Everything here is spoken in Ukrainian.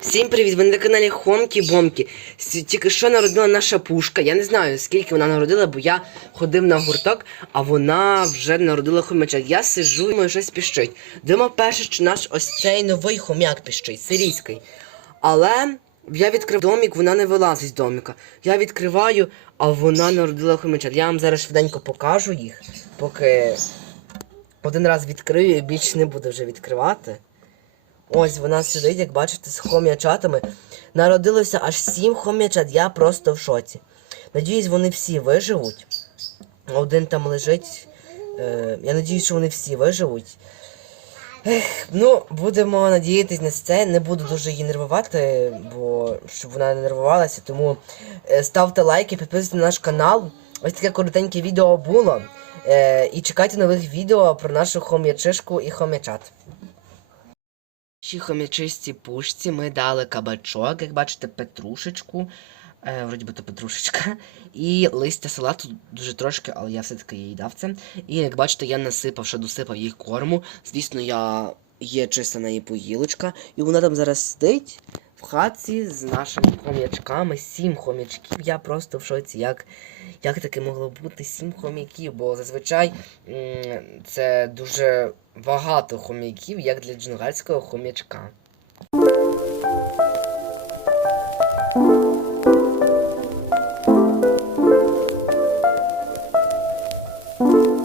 Всім привіт! Ви на каналі Хомкі Бомкі. Тільки що народила наша пушка. Я не знаю, скільки вона народила, бо я ходив на гурток, а вона вже народила хомячок. Я сижу і думаю, щось піщить. Думав перше, що наш ось цей новий хомяк піщить, сирійський. Але я відкрив домік, вона не вилазить з доміка. Я відкриваю, а вона народила хомячок. Я вам зараз швиденько покажу їх, поки один раз відкрию і більше не буду вже відкривати. Ось вона сидить, як бачите, з хом'ячатами. Народилося аж сім хом'ячат, я просто в шоці. Надіюсь, вони всі виживуть. Один там лежить. Е, я надіюсь, що вони всі виживуть. Ех, ну, будемо надіятись на це. Не буду дуже її нервувати, бо щоб вона не нервувалася. Тому е, ставте лайки, підписуйтесь на наш канал. Ось таке коротеньке відео було. Е, і чекайте нових відео про нашу хом'ячишку і хом'ячат. Нашій хомячистій пушці ми дали кабачок, як бачите, петрушечку. Е, вроді би то петрушечка. І листя салату дуже трошки, але я все-таки їй дав це. І як бачите, я насипав, ще досипав їй корму. Звісно, я є чиста неї поїлочка. І вона там зараз сидить в хаті з нашими хом'ячками. Сім хом'ячків. Я просто в шоці, як як таке могло бути сім хом'яків, бо зазвичай це дуже багато хом'яків, як для джунгальського хом'ячка. you